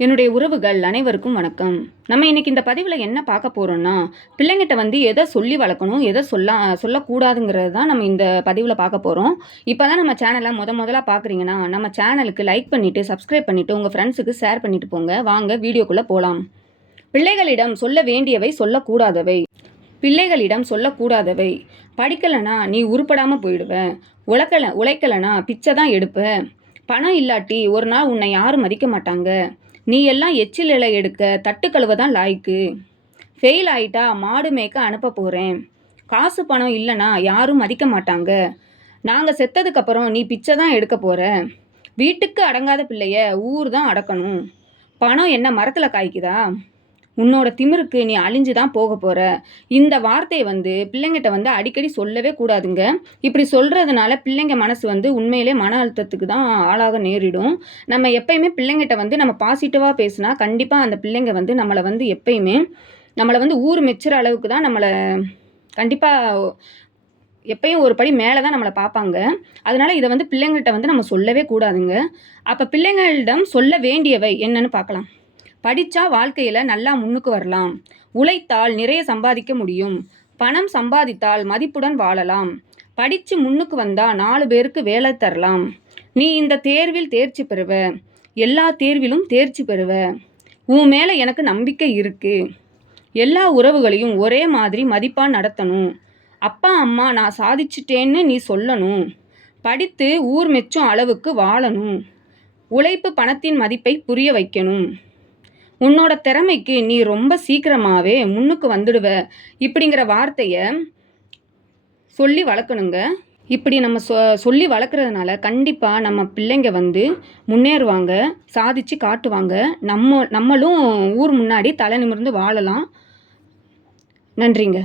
என்னுடைய உறவுகள் அனைவருக்கும் வணக்கம். நம்ம இன்னைக்கு இந்த பதிவில் என்ன பார்க்க போகிறோம்னா, பிள்ளைங்கிட்ட வந்து எதை சொல்லி வளர்க்கணும், எதை சொல்லக்கூடாதுங்கிறது தான் நம்ம இந்த பதிவில் பார்க்க போகிறோம். இப்போ தான் நம்ம சேனலை முதலா பார்க்குறீங்கன்னா, நம்ம சேனலுக்கு லைக் பண்ணிவிட்டு, சப்ஸ்கிரைப் பண்ணிவிட்டு, உங்கள் ஃப்ரெண்ட்ஸுக்கு ஷேர் பண்ணிட்டு போங்க. வாங்க வீடியோக்குள்ளே போகலாம். பிள்ளைகளிடம் சொல்ல வேண்டியவை, சொல்லக்கூடாதவை. பிள்ளைகளிடம் சொல்லக்கூடாதவை: படிக்கலைன்னா நீ உருப்படாமல் போயிடுவ, உழைக்கலைன்னா பிச்சை தான் எடுப்ப, பணம் இல்லாட்டி ஒரு நாள் உன்னை யாரும் மதிக்க மாட்டாங்க, நீ எல்லாம் எச்சில் இலை எடுக்க தட்டு கழுவ தான் லாய்க்கு, ஃபெயில் ஆயிட்டா மாடு மேய்க்க அனுப்ப போகிறேன், காசு பணம் இல்லைன்னா யாரும் மதிக்க மாட்டாங்க, நாங்கள் செத்ததுக்கப்புறம் நீ பிச்சை தான் எடுக்க போகிற, வீட்டுக்கு அடங்காத பிள்ளைய ஊர் தான் அடக்கணும், பணம் என்ன மரத்தில் காய்க்குதா, உன்னோட திமிருக்கு நீ அழிஞ்சு தான் போக போகிற. இந்த வார்த்தையை வந்து பிள்ளைங்கிட்ட வந்து அடிக்கடி சொல்லவே கூடாதுங்க. இப்படி சொல்கிறதுனால பிள்ளைங்க மனசு வந்து உண்மையிலே மன அழுத்தத்துக்கு தான் ஆளாக நேரிடும். நம்ம எப்பயுமே பிள்ளைங்கிட்ட வந்து நம்ம பாசிட்டிவாக பேசினா கண்டிப்பாக அந்த பிள்ளைங்க வந்து நம்மளை வந்து எப்பயுமே நம்மளை வந்து ஊர் மெச்சுற அளவுக்கு தான் நம்மளை கண்டிப்பாக எப்பயும் ஒரு படி மேலே தான் நம்மளை பார்ப்பாங்க. அதனால் இதை வந்து பிள்ளைங்கள்ட்ட வந்து நம்ம சொல்லவே கூடாதுங்க. அப்போ பிள்ளைங்களிடம் சொல்ல வேண்டியவை என்னன்னு பார்க்கலாம். படித்தா வாழ்க்கையில் நல்லா முன்னுக்கு வரலாம், உழைத்தால் நிறைய சம்பாதிக்க முடியும், பணம் சம்பாதித்தால் மதிப்புடன் வாழலாம், படித்து முன்னுக்கு வந்தால் 4 பேருக்கு வேலை தரலாம், நீ இந்த தேர்வில் தேர்ச்சி பெறுவ, எல்லா தேர்விலும் தேர்ச்சி பெறுவ, உன் மேலே எனக்கு நம்பிக்கை இருக்குது, எல்லா உறவுகளையும் ஒரே மாதிரி மதிப்பாக நடத்தணும், அப்பா அம்மா நான் சாதிச்சிட்டேன்னு நீ சொல்லணும், படித்து ஊர் மெச்சும் அளவுக்கு வாழணும், உழைப்பு பணத்தின் மதிப்பை புரிய வைக்கணும், உன்னோட திறமைக்கு நீ ரொம்ப சீக்கிரமாகவே முன்னுக்கு வந்துடுவ, இப்படிங்கிற வார்த்தையை சொல்லி வளர்க்கணுங்க. இப்படி நம்ம சொல்லி வளர்க்குறதுனால கண்டிப்பாக நம்ம பிள்ளைங்க வந்து முன்னேறுவாங்க, சாதித்து காட்டுவாங்க, நம்மளும் ஊர் முன்னாடி தலை நிமிர்ந்து வாழலாம். நன்றிங்க.